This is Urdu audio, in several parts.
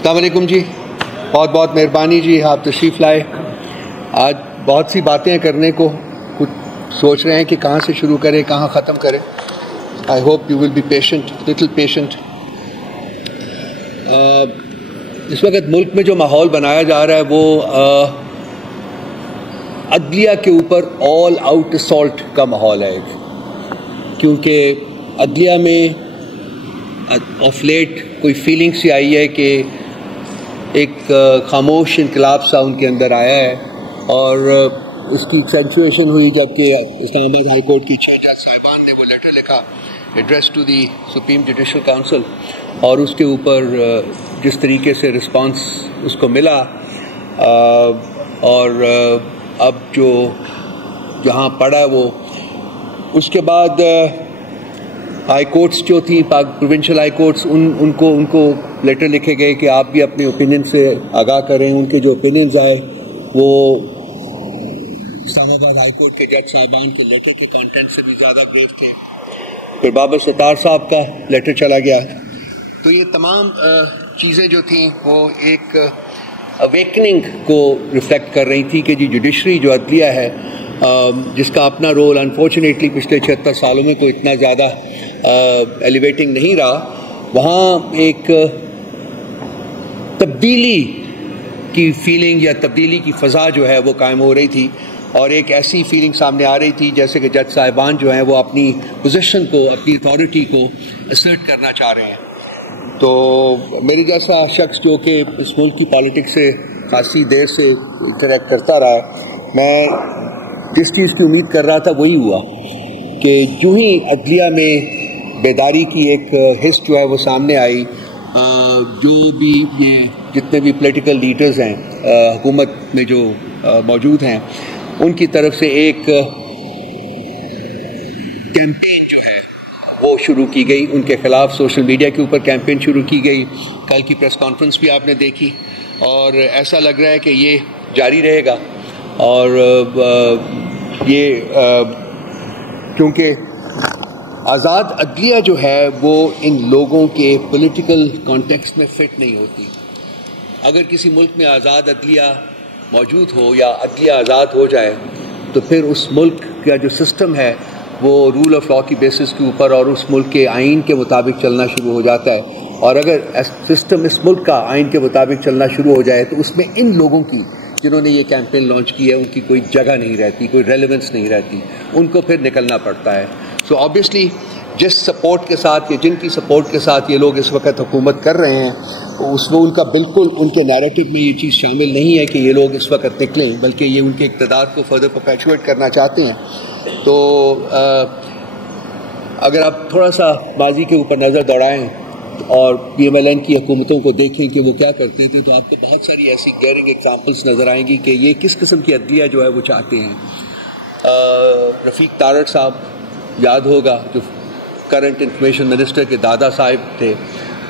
السلام علیکم جی، بہت بہت مہربانی جی، آپ تشریف لائے. آج بہت سی باتیں کرنے کو، کچھ سوچ رہے ہیں کہ کہاں سے شروع کریں کہاں ختم کریں. I hope you will be patient, little patient. اس وقت ملک میں جو ماحول بنایا جا رہا ہے وہ عدلیہ کے اوپر آل آؤٹ اسالٹ کا ماحول ہے، کیونکہ عدلیہ میں آف لیٹ کوئی فیلنگ سی آئی ہے کہ ایک خاموش انقلاب سا ان کے اندر آیا ہے، اور اس کی ایکسینچویشن ہوئی جب کہ اسلام آباد ہائی کورٹ کی 6 جج صاحبان نے وہ لیٹر لکھا address to the Supreme Judicial Council, اور اس کے اوپر جس طریقے سے رسپانس اس کو ملا، اور اب جو جہاں پڑا وہ اس کے بعد ہائی کورٹس جو تھیں پروونشل ہائی کورٹس ان کو لیٹر لکھے گئے کہ آپ بھی اپنے اوپینین سے آگاہ کریں. ان کے جو اوپینینز آئے وہ اسلام آباد ہائی کورٹ کے جج صاحبان کے لیٹر کے کانٹینٹ سے بھی زیادہ گریو تھے. پھر بابر ستار صاحب کا لیٹر چلا گیا. تو یہ تمام چیزیں جو تھیں وہ ایک اویکننگ کو ریفلیکٹ کر رہی تھی کہ جی جوڈیشری جو عدلیہ ہے جس کا اپنا رول انفارچونیٹلی پچھلے 76 سالوں میں کوئی اتنا زیادہ ایلیویٹنگ نہیں رہا، وہاں ایک تبدیلی کی فیلنگ یا تبدیلی کی فضا جو ہے وہ قائم ہو رہی تھی، اور ایک ایسی فیلنگ سامنے آ رہی تھی جیسے کہ جج صاحبان جو ہیں وہ اپنی پوزیشن کو، اپنی اتھارٹی کو اسرٹ کرنا چاہ رہے ہیں. تو میرے جیسا شخص جو کہ اس ملک کی پالیٹکس سے خاصی دیر سے انٹریکٹ کرتا رہا، میں جس چیز کی امید کر رہا تھا وہی ہوا کہ جو ہی عدلیہ میں بیداری کی ایک حس جو ہے وہ سامنے آئی، جو بھی یہ جتنے بھی پولیٹیکل لیڈرز ہیں حکومت میں جو موجود ہیں، ان کی طرف سے ایک کیمپین جو ہے وہ شروع کی گئی ان کے خلاف. سوشل میڈیا کے اوپر کیمپین شروع کی گئی. کل کی پریس کانفرنس بھی آپ نے دیکھی، اور ایسا لگ رہا ہے کہ یہ جاری رہے گا. اور یہ کیونکہ آزاد عدلیہ جو ہے وہ ان لوگوں کے پولیٹیکل کانٹیکسٹ میں فٹ نہیں ہوتی. اگر کسی ملک میں آزاد عدلیہ موجود ہو یا عدلیہ آزاد ہو جائے تو پھر اس ملک کا جو سسٹم ہے وہ رول آف لاء کی بیسس کے اوپر اور اس ملک کے آئین کے مطابق چلنا شروع ہو جاتا ہے. اور اگر سسٹم اس ملک کا آئین کے مطابق چلنا شروع ہو جائے تو اس میں ان لوگوں کی جنہوں نے یہ کیمپین لانچ کی ہے ان کی کوئی جگہ نہیں رہتی، کوئی ریلیونس نہیں رہتی، ان کو پھر نکلنا پڑتا ہے. سو آبویسلی جس سپورٹ کے ساتھ یا جن کی سپورٹ کے ساتھ یہ لوگ اس وقت حکومت کر رہے ہیں، اس میں ان کا بالکل ان کے نیریٹو میں یہ چیز شامل نہیں ہے کہ یہ لوگ اس وقت نکلیں، بلکہ یہ ان کے اقتدار کو فردر پرپیچویٹ کرنا چاہتے ہیں. تو اگر آپ تھوڑا سا ماضی کے اوپر نظر دوڑائیں اور پی ایم ایل این کی حکومتوں کو دیکھیں کہ وہ کیا کرتے تھے، تو آپ کو بہت ساری ایسی گیئرنگ ایگزامپلس نظر آئیں گی کہ یہ کس قسم کی عدلیہ جو ہے وہ چاہتے ہیں. رفیق تارڑ صاحب یاد ہوگا، جو کرنٹ انفارمیشن منسٹر کے دادا صاحب تھے،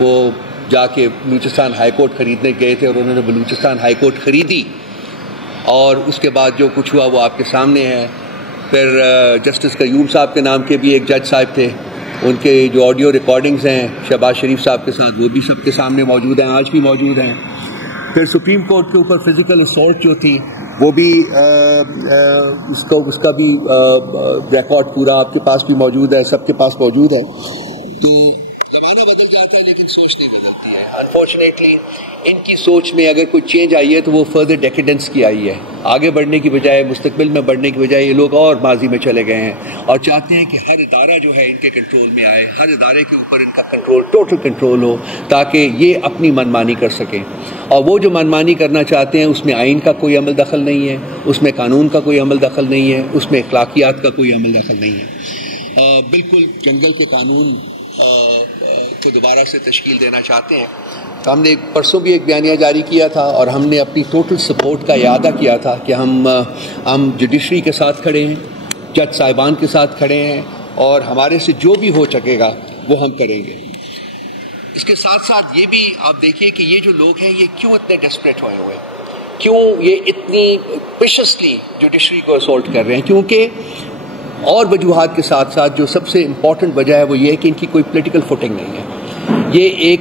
وہ جا کے بلوچستان ہائی کورٹ خریدنے گئے تھے، اور انہوں نے بلوچستان ہائی کورٹ خریدی، اور اس کے بعد جو کچھ ہوا وہ آپ کے سامنے ہے. پھر جسٹس قیوم صاحب کے نام کے بھی ایک جج صاحب تھے، ان کے جو آڈیو ریکارڈنگز ہیں شہباز شریف صاحب کے ساتھ وہ بھی سب کے سامنے موجود ہیں، آج بھی موجود ہیں. پھر سپریم کورٹ کے اوپر فزیکل اسالٹ جو تھی وہ بھی اس کا بھی ریکارڈ پورا آپ کے پاس بھی موجود ہے، سب کے پاس موجود ہے. تو زمانہ بدل جاتا ہے لیکن سوچ نہیں بدلتی ہے. انفارچونیٹلی ان کی سوچ میں اگر کوئی چینج آئی ہے تو وہ فردر ڈیکیڈنس کی آئی ہے. آگے بڑھنے کی بجائے، مستقبل میں بڑھنے کی بجائے، یہ لوگ اور ماضی میں چلے گئے ہیں اور چاہتے ہیں کہ ہر ادارہ جو ہے ان کے کنٹرول میں آئے، ہر ادارے کے اوپر ان کا کنٹرول، ٹوٹل کنٹرول ہو، تاکہ یہ اپنی منمانی کر سکیں. اور وہ جو منمانی کرنا چاہتے ہیں اس میں آئین کا کوئی عمل دخل نہیں ہے، اس میں قانون کا کوئی عمل دخل نہیں ہے، اس میں اخلاقیات کا کوئی عمل دخل نہیں ہے. بالکل جنگل کے قانون کو دوبارہ سے تشکیل دینا چاہتے ہیں. ہم نے پرسوں بھی ایک بیانیہ جاری کیا تھا اور ہم نے اپنی ٹوٹل سپورٹ کا اعادہ کیا تھا کہ ہم جوڈیشری کے ساتھ کھڑے ہیں، جج صاحبان کے ساتھ کھڑے ہیں، اور ہمارے سے جو بھی ہو سکے گا وہ ہم کریں گے. اس کے ساتھ ساتھ یہ بھی آپ دیکھیے کہ یہ جو لوگ ہیں یہ کیوں اتنے ڈیسپریٹ ہوئے ہوئے، کیوں یہ اتنی ویشسلی جوڈیشری کو اسالٹ کر رہے ہیں. کیونکہ اور وجوہات کے ساتھ ساتھ جو سب سے امپورٹنٹ وجہ ہے وہ یہ ہے کہ ان کی کوئی پولیٹیکل فوٹنگ نہیں ہے. یہ ایک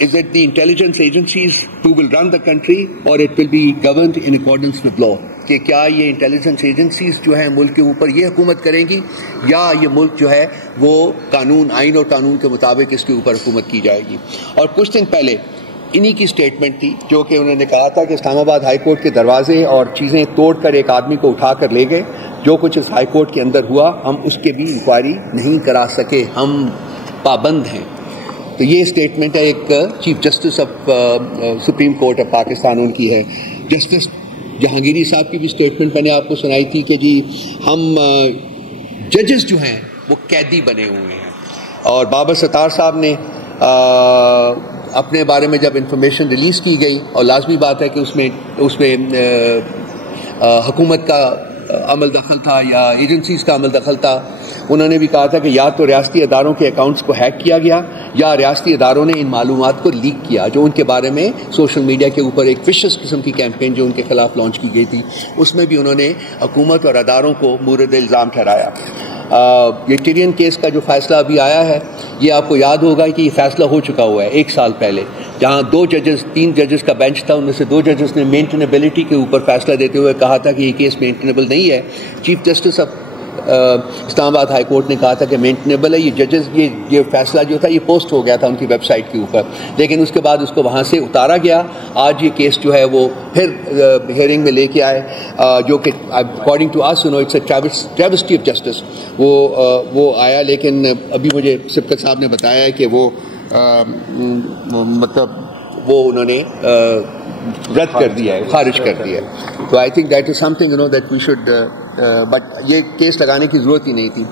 is it the intelligence agencies who will run the country or it will be governed in accordance with law? کہ کیا یہ انٹیلیجنس ایجنسیز جو ہیں ملک کے اوپر یہ حکومت کریں گی یا یہ ملک جو ہے وہ قانون آئین اور قانون کے مطابق اس کے اوپر حکومت کی جائے گی. اور کچھ دن پہلے انہی کی سٹیٹمنٹ تھی جو کہ انہوں نے کہا تھا کہ اسلام آباد ہائی کورٹ کے دروازے اور چیزیں توڑ کر ایک آدمی کو اٹھا کر لے گئے. جو کچھ اس ہائی کورٹ کے اندر ہوا ہم اس کے بھی انکوائری نہیں کرا سکے, ہم پابند ہیں. تو یہ اسٹیٹمنٹ ہے ایک chief justice of supreme court of Pakistan ان کی ہے. جسٹس جہانگیری صاحب کی بھی اسٹیٹمنٹ میں نے آپ کو سنائی تھی کہ جی ہم ججز جو ہیں وہ قیدی بنے ہوئے ہیں. اور بابر ستار صاحب نے اپنے بارے میں جب انفارمیشن ریلیز کی گئی, اور لازمی بات ہے کہ اس میں حکومت کا عمل دخل تھا یا ایجنسیز کا عمل دخل تھا, انہوں نے بھی کہا تھا کہ یا تو ریاستی اداروں کے اکاؤنٹس کو ہیک کیا گیا یا ریاستی اداروں نے ان معلومات کو لیک کیا, جو ان کے بارے میں سوشل میڈیا کے اوپر ایک وشس قسم کی کیمپین جو ان کے خلاف لانچ کی گئی تھی اس میں بھی انہوں نے حکومت اور اداروں کو مورد الزام ٹھہرایا. یہ ٹیرین کیس کا جو فیصلہ ابھی آیا ہے یہ آپ کو یاد ہوگا کہ یہ فیصلہ ہو چکا ہوا ہے 1 سال پہلے, جہاں 3 ججز کا بینچ تھا, ان میں سے 2 ججز نے مینٹینیبلٹی کے اوپر فیصلہ دیتے ہوئے کہا تھا کہ یہ کیس مینٹینیبل نہیں ہے. چیف جسٹس آف اسلام آباد ہائی کورٹ نے کہا تھا کہ مینٹینیبل ہے. یہ ججز یہ فیصلہ جو تھا یہ پوسٹ ہو گیا تھا ان کی ویب سائٹ کے اوپر, لیکن اس کے بعد اس کو وہاں سے اتارا گیا. آج یہ کیس جو ہے وہ پھر ہیئرنگ میں لے کے آئے, جو کہ according to us it's a travesty of justice وہ آیا. لیکن ابھی مجھے سبکت صاحب نے بتایا ہے کہ وہ مطلب وہ انہوں نے رد کر دیا ہے, خارج کر دیا ہے. تو I think that is something that we should, but یہ کیس لگانے کی ضرورت ہی نہیں تھی.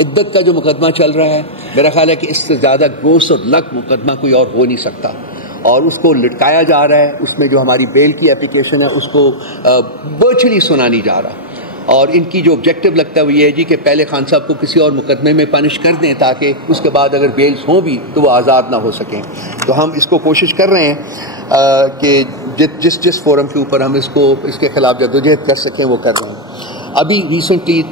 عدت کا جو مقدمہ چل رہا ہے میرا خیال ہے کہ اس سے زیادہ گروس اور لک مقدمہ کوئی اور ہو نہیں سکتا, اور اس کو لٹکایا جا رہا ہے. اس میں جو ہماری بیل کی اپلیکیشن ہے اس کو ورچولی سنا نہیں جا رہا, اور ان کی جو آبجیکٹو لگتا ہے وہ یہ ہے جی کہ پہلے خان صاحب کو کسی اور مقدمے میں پنش کر دیں تاکہ اس کے بعد اگر بیلز ہوں بھی تو وہ آزاد نہ ہو سکیں. تو ہم اس کو کوشش کر رہے ہیں کہ جس فورم کے اوپر ہم اس کے خلاف جدوجہد کر سکیں وہ کر رہے ہیں. ابھی ریسنٹلی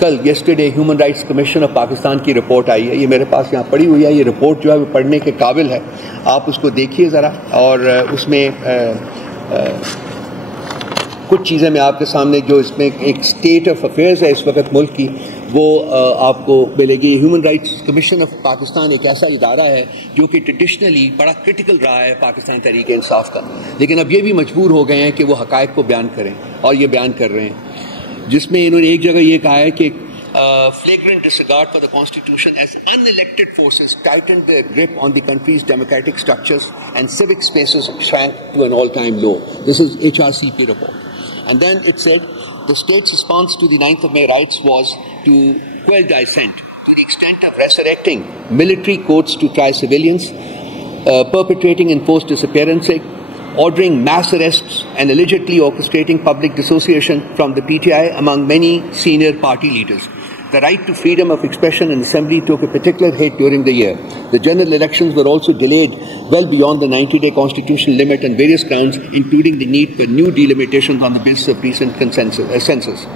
کل yesterday human rights commission of Pakistan کی رپورٹ آئی ہے, یہ میرے پاس یہاں پڑھی ہوئی ہے. یہ رپورٹ جو ہے وہ پڑھنے کے قابل ہے, آپ اس کو دیکھیے ذرا, اور اس میں کچھ چیزیں میں آپ کے سامنے جو اس میں ایک اسٹیٹ آف افیئرز ہے اس وقت ملک کی وہ آپ کو ملے گی. Human rights commission of Pakistan ایک ایسا ادارہ ہے جو کہ ٹریڈیشنلی بڑا کرٹیکل رہا ہے پاکستان تحریک انصاف کا, لیکن اب یہ بھی مجبور ہو گئے ہیں کہ وہ حقائق کو بیان کریں, اور یہ بیان کر رہے ہیں, جس میں انہوں نے ایک جگہ یہ کہا ہے کہ flagrant disregard for the constitution as unelected forces tightened their grip on the country's democratic structures and civic spaces shrank to an all-time low. This is HRCP report. And then it said the state's response to the 9th of May riots was to quell dissent to the extent of resurrecting military courts to try civilians, perpetrating enforced disappearances, ordering mass arrests and allegedly orchestrating public dissociation from the PTI among many senior party leaders. The right to freedom of expression and assembly took a particular hit during the year. The general elections were also delayed well beyond the 90-day constitutional limit on various grounds, including the need for new delimitations on the basis of recent census.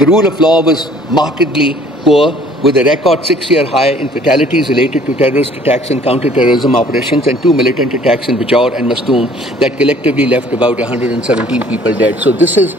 The rule of law was markedly poor, with a record 6-year high in fatalities related to terrorist attacks and counter-terrorism operations, and 2 militant attacks in Bajaur and Mastoon that collectively left about 117 people dead. So this is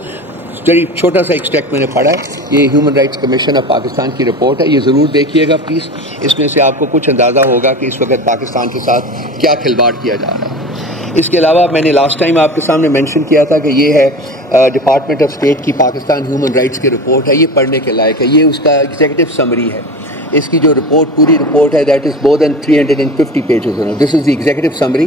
very چھوٹا سا ایکسٹریکٹ میں نے پڑھا ہے. یہ human rights commission of Pakistan کی رپورٹ ہے, یہ ضرور دیکھیے گا پلیز. اس میں سے آپ کو کچھ اندازہ ہوگا کہ اس وقت پاکستان کے ساتھ کیا کھلواڑ کیا جا رہا ہے. اس کے علاوہ میں نے لاسٹ ٹائم آپ کے سامنے مینشن کیا تھا کہ یہ ہے ڈپارٹمنٹ آف اسٹیٹ کی پاکستان ہیومن رائٹس کی رپورٹ ہے, یہ پڑھنے کے لائق ہے. یہ اس کا ایگزیکٹو سمری ہے. اس کی جو رپورٹ پوری رپورٹ ہے that is more than 350 pages. This is the executive summary,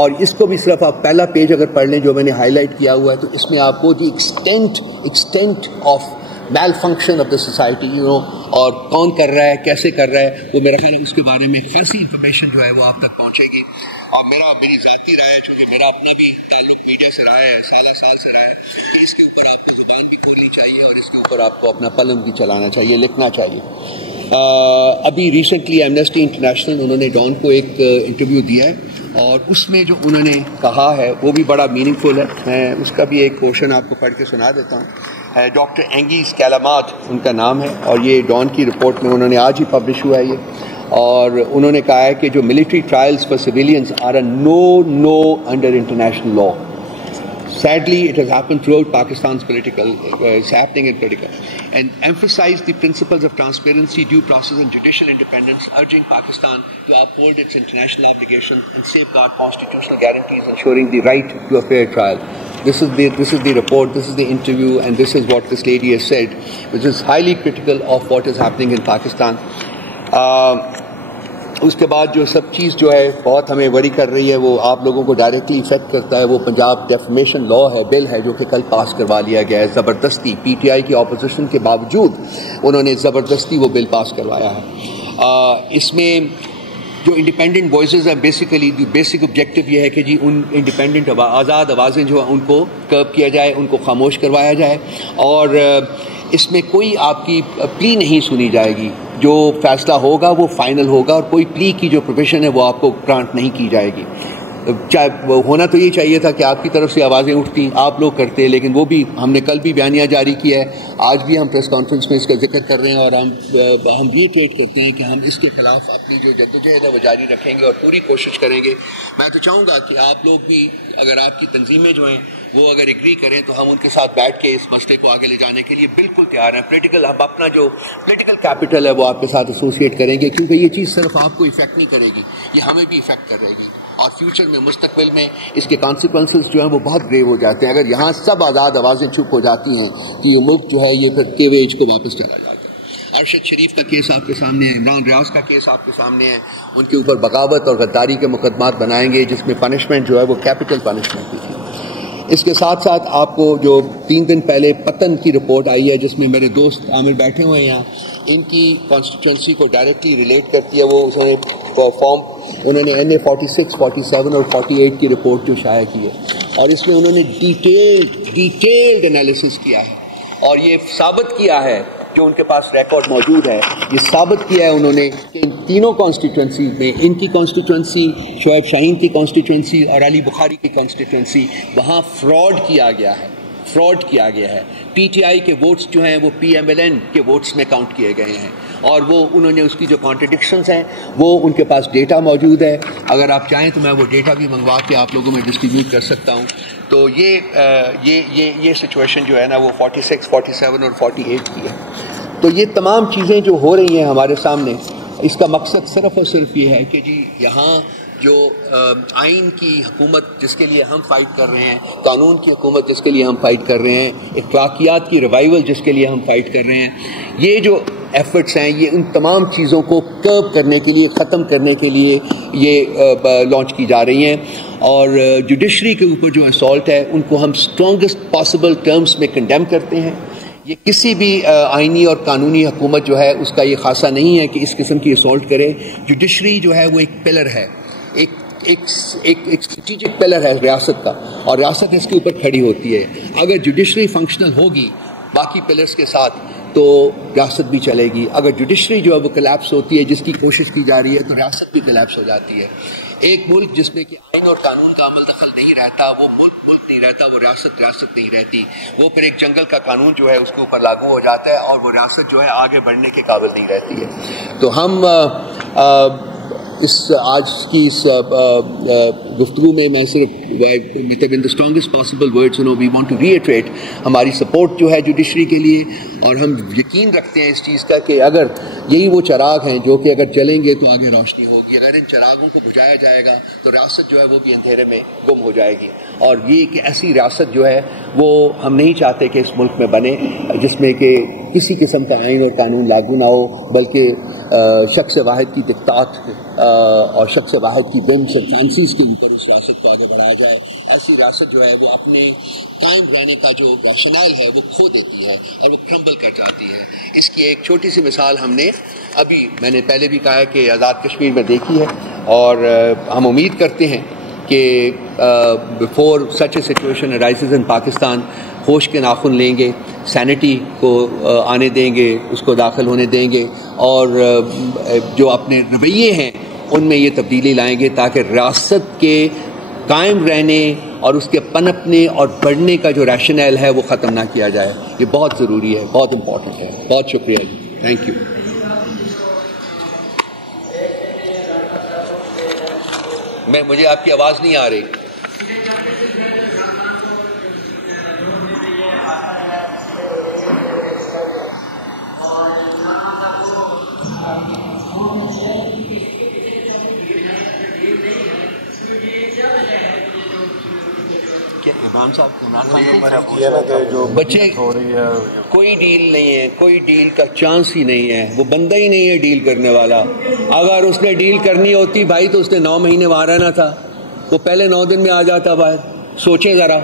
اور اس کو بھی صرف آپ پہلا پیج اگر پڑھ لیں جو میں نے ہائی لائٹ کیا ہوا ہے تو اس میں آپ کو the extent of malfunction of the society اور کون کر رہا ہے, کیسے کر رہا ہے, وہ میرا خیال ہے اس کے بارے میں خاصی انفارمیشن جو ہے وہ آپ تک پہنچے گی. اور میری ذاتی رائے ہے, چونکہ میرا اپنا بھی تعلق میڈیا سے رہا ہے, سال سے رہا ہے, کہ اس کے اوپر آپ کو زبان بھی کھولنی چاہیے اور اس کے اوپر آپ کو اپنا قلم بھی چلانا چاہیے, لکھنا چاہیے. ابھی ریسنٹلی ایمنسٹی انٹرنیشنل انہوں نے ڈان کو ایک انٹرویو دیا ہے, اور اس میں جو انہوں نے کہا ہے وہ بھی بڑا میننگ فل ہے. میں اس کا بھی ایک پورشن آپ کو پڑھ کے سنا دیتا ہوں. ڈاکٹر اینگیز کیلامات ان کا نام ہے, اور یہ ڈان کی رپورٹ میں انہوں نے آج ہی پبلش ہوا ہے یہ. اور انہوں نے کہا ہے کہ جو military trials for civilians are a no under international law. Sadly, it has happened throughout Pakistan's political, it's happening in political, and emphasize the principles of transparency, due process and judicial independence, urging Pakistan to uphold its international obligations and safeguard constitutional guarantees, ensuring the right to a fair trial. This is the report, this is the interview, and this is what this lady has said, which is highly critical of what is happening in Pakistan. اس کے بعد جو سب چیز جو ہے بہت ہمیں وری کر رہی ہے، وہ آپ لوگوں کو ڈائریکٹلی افیکٹ کرتا ہے، وہ پنجاب ڈیفمیشن لا ہے، بل ہے، جو کہ کل پاس کروا لیا گیا ہے زبردستی. پی ٹی آئی کی اپوزیشن کے باوجود انہوں نے زبردستی وہ بل پاس کروایا ہے. اس میں جو انڈیپینڈنٹ وائسز ہیں، بیسیکلی بیسک آبجیکٹو یہ ہے کہ جی ان انڈیپینڈنٹ آزاد آوازیں جو ہیں ان کو کرب کیا جائے، ان کو خاموش کروایا جائے، اور اس میں کوئی آپ کی پلی نہیں سنی جائے گی. جو فیصلہ ہوگا وہ فائنل ہوگا، اور کوئی پلی کی جو پروویژن ہے وہ آپ کو گرانٹ نہیں کی جائے گی. ہونا تو یہ چاہیے تھا کہ آپ کی طرف سے آوازیں اٹھتی، آپ لوگ کرتے، لیکن وہ بھی ہم نے کل بھی بیانیہ جاری کیا ہے، آج بھی ہم پریس کانفرنس میں اس کا ذکر کر رہے ہیں، اور ہم یہ ٹریٹ کرتے ہیں کہ ہم اس کے خلاف اپنی جو جدوجہد ہے وہ جاری رکھیں گے اور پوری کوشش کریں گے. میں تو چاہوں گا کہ آپ لوگ بھی، اگر آپ کی تنظیمیں جو ہیں وہ اگر ایگری کریں تو ہم ان کے ساتھ بیٹھ کے اس مسئلے کو آگے لے جانے کے لیے بالکل تیار ہیں. ہم اپنا جو پولیٹیکل کیپٹل ہے وہ آپ کے ساتھ ایسوسیٹ کریں گے، کیونکہ یہ چیز صرف آپ کو ایفیکٹ نہیں کرے گی، یہ ہمیں بھی ایفیکٹ کر رہے گی، اور فیوچر میں مستقبل میں اس کے کانسیکوینسز جو ہیں وہ بہت گریو ہو جاتے ہیں. اگر یہاں سب آزاد آوازیں چپ ہو جاتی ہیں کہ یہ ملک جو ہے یہ پھر کے ایج کو واپس چلا جاتا ہے. ارشد شریف کا کیس آپ کے سامنے ہے، عمران ریاض کا کیس آپ کے سامنے ہے، ان کے اوپر بغاوت اور غداری کے مقدمات بنائیں گے، جس میں پنشمنٹ جو ہے وہ کیپٹل پنشمنٹ بھی تھی. اس کے ساتھ ساتھ آپ کو جو 3 دن پہلے پتن کی رپورٹ آئی ہے، جس میں میرے دوست عامر بیٹھے ہوئے ہیں یہاں، ان کی کانسٹیٹوئنسی کو ڈائریکٹلی ریلیٹ کرتی ہے. وہ انہوں نے NA 46, 47 اور 48 کی رپورٹ جو شائع کی ہے، اور اس میں انہوں نے ڈیٹیلڈ انالیسس کیا ہے، اور یہ ثابت کیا ہے، جو ان کے پاس ریکارڈ موجود ہے، یہ ثابت کیا ہے انہوں نے کہ ان تینوں کانسٹیٹوئنسی میں، ان کی کانسٹیٹوئنسی، شعیب شاہین کی کانسٹیٹوئنسی اور علی بخاری کی کانسٹیٹوئنسی، وہاں فراڈ کیا گیا ہے. پی ٹی آئی کے ووٹس جو ہیں وہ PMLN کے ووٹس میں کاؤنٹ کیے گئے ہیں، اور وہ انہوں نے اس کی جو کانٹرڈکشنز ہیں وہ ان کے پاس ڈیٹا موجود ہے. اگر آپ چاہیں تو میں وہ ڈیٹا بھی منگوا کے آپ لوگوں میں ڈسٹریبیوٹ کر سکتا ہوں. تو یہ سچویشن جو ہے نا وہ 46, 47 اور 48 کی ہے. تو یہ تمام چیزیں جو ہو رہی ہیں ہمارے سامنے، اس کا مقصد صرف اور صرف یہ ہے کہ جی یہاں جو آئین کی حکومت جس کے لیے ہم فائٹ کر رہے ہیں، قانون کی حکومت جس کے لیے ہم فائٹ کر رہے ہیں، اخلاقیات کی ریوائول جس کے لیے ہم فائٹ کر رہے ہیں، یہ جو ایفرٹس ہیں یہ ان تمام چیزوں کو کرب کرنے کے لیے، ختم کرنے کے لیے یہ لانچ کی جا رہی ہیں. اور جوڈیشری کے اوپر جو اسالٹ ہے ان کو ہم اسٹرانگسٹ پاسبل ٹرمز میں کنڈیم کرتے ہیں. یہ کسی بھی آئینی اور قانونی حکومت جو ہے اس کا یہ خاصہ نہیں ہے کہ اس قسم کی اسالٹ کرے. جوڈیشری جو ہے وہ ایک پلر ہے، ایک اسٹریٹجک پلر ہے ریاست کا، اور ریاست اس کے اوپر کھڑی ہوتی ہے. اگر جوڈیشری فنکشنل ہوگی باقی پلرز کے ساتھ تو ریاست بھی چلے گی. اگر جوڈیشری جو ہے وہ کلیپس ہوتی ہے، جس کی کوشش کی جا رہی ہے، تو ریاست بھی کلیپس ہو جاتی ہے. ایک ملک جس میں کہ آئین اور قانون کا عمل دخل نہیں رہتا، وہ ملک نہیں رہتا، وہ ریاست نہیں رہتی. وہ پھر ایک جنگل کا قانون جو ہے اس کے اوپر لاگو ہو جاتا ہے، اور وہ ریاست جو ہے آگے بڑھنے کے قابل نہیں رہتی ہے. تو ہم آج کی اس گفتگو میں صرف in the strongest possible words we want to reiterate ہماری سپورٹ جو ہے جوڈیشری کے لیے، اور ہم یقین رکھتے ہیں اس چیز کا کہ اگر یہی وہ چراغ ہیں جو کہ اگر جلیں گے تو آگے روشنی ہوگی. اگر ان چراغوں کو بجھایا جائے گا تو ریاست جو ہے وہ بھی اندھیرے میں گم ہو جائے گی. اور یہ کہ ایسی ریاست جو ہے وہ ہم نہیں چاہتے کہ اس ملک میں بنے جس میں کہ کسی قسم کا آئین اور قانون لاگو نہ ہو، بلکہ شخص واحد کی دقت اور شخص واحد کی بم سرفانسیز کے اوپر اس ریاست کو آگے بڑھایا جائے. ایسی ریاست جو ہے وہ اپنے قائم رہنے کا جو راشنال ہے وہ کھو دیتی ہے اور وہ کرمبل کر جاتی ہے. اس کی ایک چھوٹی سی مثال ہم نے میں نے پہلے بھی کہا ہے کہ آزاد کشمیر میں دیکھی ہے، اور ہم امید کرتے ہیں کہ before such a situation arises in Pakistan ہوش کے ناخن لیں گے، سینٹی کو آنے دیں گے، اس کو داخل ہونے دیں گے، اور جو اپنے رویے ہیں ان میں یہ تبدیلی لائیں گے تاکہ ریاست کے قائم رہنے اور اس کے پنپنے اور بڑھنے کا جو ریشنل ہے وہ ختم نہ کیا جائے. یہ بہت ضروری ہے، بہت امپورٹنٹ ہے. بہت شکریہ جی، تھینک یو. مجھے آپ کی آواز نہیں آ رہی. عمران صاحب جو بچے کوئی ڈیل نہیں ہے, کوئی ڈیل کا چانس ہی نہیں ہے, وہ بندہ ہی نہیں ہے ڈیل کرنے والا. اگر اس نے ڈیل کرنی ہوتی بھائی تو اس نے 9 مہینے وہاں رہنا تھا, وہ پہلے 9 دن میں آ جاتا باہر. سوچیں ذرا,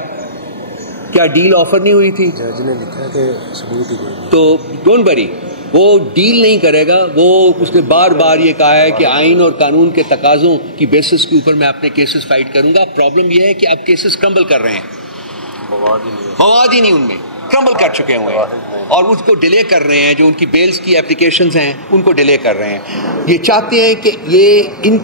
کیا ڈیل آفر نہیں ہوئی تھی؟ جج نے لکھا کہ ثبوت ہی دے. تو ڈونٹ وری, وہ ڈیل نہیں کرے گا. وہ اس نے بار بار یہ کہا ہے کہ آئین اور قانون کے تقاضوں کی بیسس کے اوپر میں اپنے کیسز فائٹ کروں گا. پرابلم یہ ہے کہ اب کیسز کرمبل کر رہے ہیں, مواد ہی نہیں ان میں, کرمبل کر چکے ہوئے ہیں اور اس کو ڈیلے کر رہے ہیں. جو ان کی بیلز کی اپلیکیشنز ہیں ان کو ڈیلے کر رہے ہیں. یہ چاہتے ہیں کہ یہ ان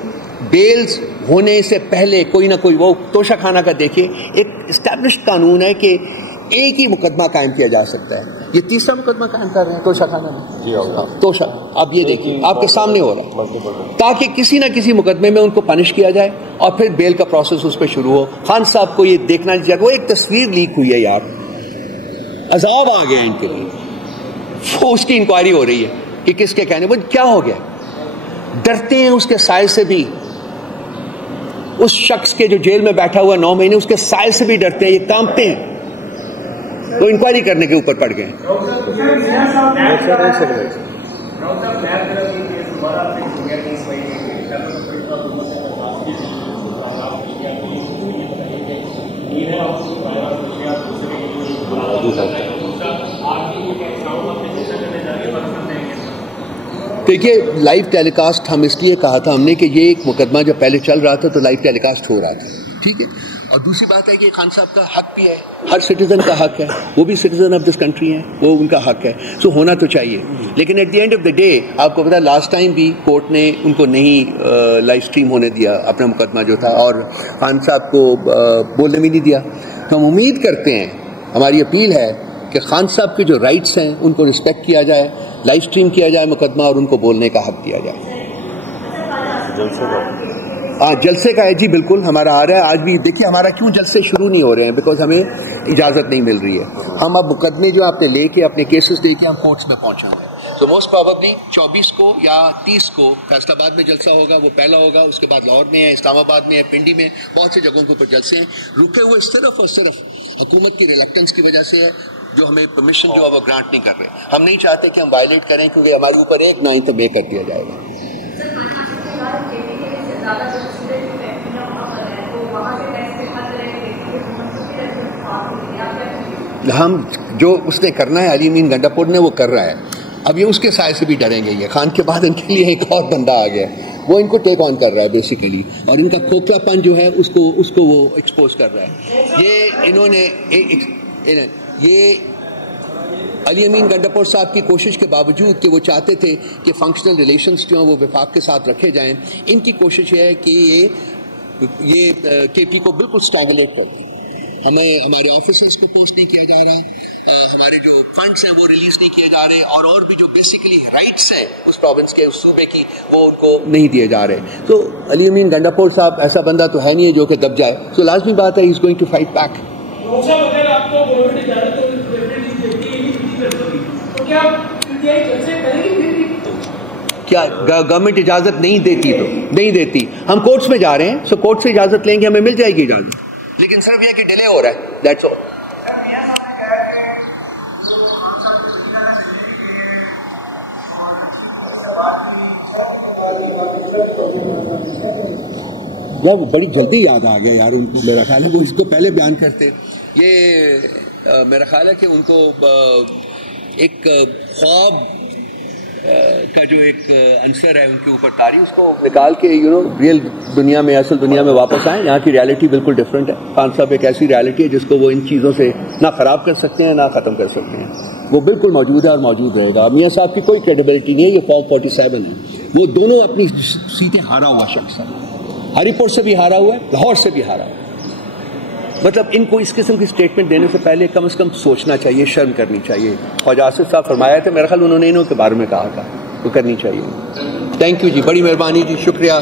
بیلز ہونے سے پہلے کوئی نہ کوئی, وہ توشہ خانہ کا دیکھیے, ایک اسٹیبلشڈ قانون ہے کہ ایک ہی مقدمہ قائم کیا جا سکتا ہے. یہ تیسرا مقدمہ قائم کر رہے ہیں توشہ خانہ میں. توشہ اب یہ دیکھیے آپ کے سامنے ہو رہا ہے, تاکہ کسی نہ کسی مقدمے میں ان کو پنش کیا جائے اور پھر بیل کا پروسیس اس پہ شروع ہو. خان صاحب کو یہ دیکھنا چاہیے. وہ ایک تصویر لیک ہوئی ہے یار, عذاب آ گیا ان کے لیے. وہ اس کی انکوائری ہو رہی ہے کہ کس کے کہنے, وہ کیا ہو گیا. ڈرتے ہیں اس کے سائے سے بھی, اس شخص کے جو جیل میں بیٹھا ہوا 9 مہینے, اس کے سائے سے بھی ڈرتے ہیں. یہ کانپتے ہیں. وہ انکوائری کرنے کے اوپر پڑ گئے. دیکھیے لائیو ٹیلی کاسٹ ہم اس لیے کہا تھا ہم نے کہ یہ ایک مقدمہ جب پہلے چل رہا تھا تو لائیو ٹیلی کاسٹ ہو رہا تھا, ٹھیک ہے. اور دوسری بات ہے کہ خان صاحب کا حق بھی ہے, ہر سٹیزن کا حق ہے, وہ بھی سٹیزن آف دس کنٹری ہیں, وہ ان کا حق ہے, سو ہونا تو چاہیے. لیکن at the end of the day آپ کو پتا لاسٹ ٹائم بھی کورٹ نے ان کو نہیں لائیو اسٹریم ہونے دیا اپنا مقدمہ جو تھا, اور خان صاحب کو بولنے بھی نہیں دیا. تو ہم امید کرتے ہیں, ہماری اپیل ہے کہ خان صاحب کے جو رائٹس ہیں ان کو رسپیکٹ کیا جائے, لائیو اسٹریم کیا جائے مقدمہ, اور ان کو بولنے کا حق دیا جائے. ہاں جلسے کا ہے جی, بالکل ہمارا آ رہا ہے آج بھی. دیکھیے ہمارا کیوں جلسے شروع نہیں ہو رہے ہیں, بیکاز ہمیں اجازت نہیں مل رہی ہے. ہم اب مقدمے جو آپ نے لے کے اپنے کیسز دے کے ہم کورٹس میں پہنچے ہوئے ہیں. تو موسٹ پروبیبلی 24 کو یا 30 کو فیصل آباد میں جلسہ ہوگا, وہ پہلا ہوگا. اس کے بعد لاہور میں ہے, اسلام آباد میں ہے, پنڈی میں, بہت سی جگہوں کے اوپر جلسے ہیں. رکے ہوئے صرف اور صرف حکومت کی ریلیکٹنس کی وجہ سے ہے, جو ہمیں پرمیشن جو ہے وہ گرانٹ نہیں کر رہے. ہم نہیں چاہتے کہ ہم وائلیٹ کریں, کیونکہ ہمارے اوپر 1/9 بے کر دیا جائے گا. ہم جو اس نے کرنا ہے, علی امین گنڈاپور نے وہ کر رہا ہے. اب یہ اس کے سائے سے بھی ڈریں گے. یہ خان کے بعد ان کے لیے ایک اور بندہ آ گیا, وہ ان کو ٹیک آن کر رہا ہے بیسیکلی, اور ان کا کھوکھلا پن جو ہے اس کو وہ ایکسپوز کر رہا ہے. یہ انہوں نے یہ علی امین گنڈاپور صاحب کی کوشش کے باوجود کہ وہ چاہتے تھے کہ فنکشنل ریلیشنز جو ہیں وہ وفاق کے ساتھ رکھے جائیں, ان کی کوشش یہ ہے کہ یہ کے پی کو بالکل اسٹیگولیٹ کر دیں. ہمیں ہمارے آفیسرز کو پوسٹ نہیں کیا جا رہا, ہمارے جو فنڈز ہیں وہ ریلیز نہیں کیے جا رہے, اور بھی جو بیسیکلی رائٹس ہیں اس پروونس کے, اس صوبے کی, وہ ان کو نہیں دیے جا رہے. تو علی امین گنڈاپور صاحب ایسا بندہ تو ہے نہیں ہے جو کہ دب جائے. تو لازمی بات ہے he is going to fight back. کیا گورنمنٹ اجازت نہیں دیتی تو نہیں دیتی, ہم کورٹس میں جا رہے ہیں, سو کورٹ سے اجازت لیں گے, ہمیں مل جائے گی اجازت, لیکن صرف یہ کہ ڈیلے ہو رہا ہے, دیٹس آل. بڑی جلدی یاد آ گیا یار ان کو, میرا خیال ہے وہ اس کو پہلے بیان کرتے. یہ میرا خیال ہے کہ ان کو ایک خواب کا جو ایک عنصر ہے ان کے اوپر طاری, اس کو نکال کے ریئل دنیا میں, اصل دنیا میں واپس آئیں. یہاں کی ریالٹی بالکل ڈفرینٹ ہے. خان صاحب ایک ایسی ریالٹی ہے جس کو وہ ان چیزوں سے نہ خراب کر سکتے ہیں نہ ختم کر سکتے ہیں. وہ بالکل موجود ہے اور موجود رہے گا. میاں صاحب کی کوئی کریڈیبلٹی نہیں ہے. یہ فارم 47 ہے, وہ دونوں اپنی سیٹیں ہارا ہوا شخص ہے. ہری پور سے بھی ہارا ہوا ہے, لاہور سے بھی ہارا ہوا ہے. مطلب ان کو اس قسم کی اسٹیٹمنٹ دینے سے پہلے کم از کم سوچنا چاہیے, شرم کرنی چاہیے. خواجہ آصف صاحب فرمایا تھا, میرا خیال انہوں نے انہوں کے بارے میں کہا تھا, وہ کرنی چاہیے. تھینک یو جی, بڑی مہربانی جی, شکریہ.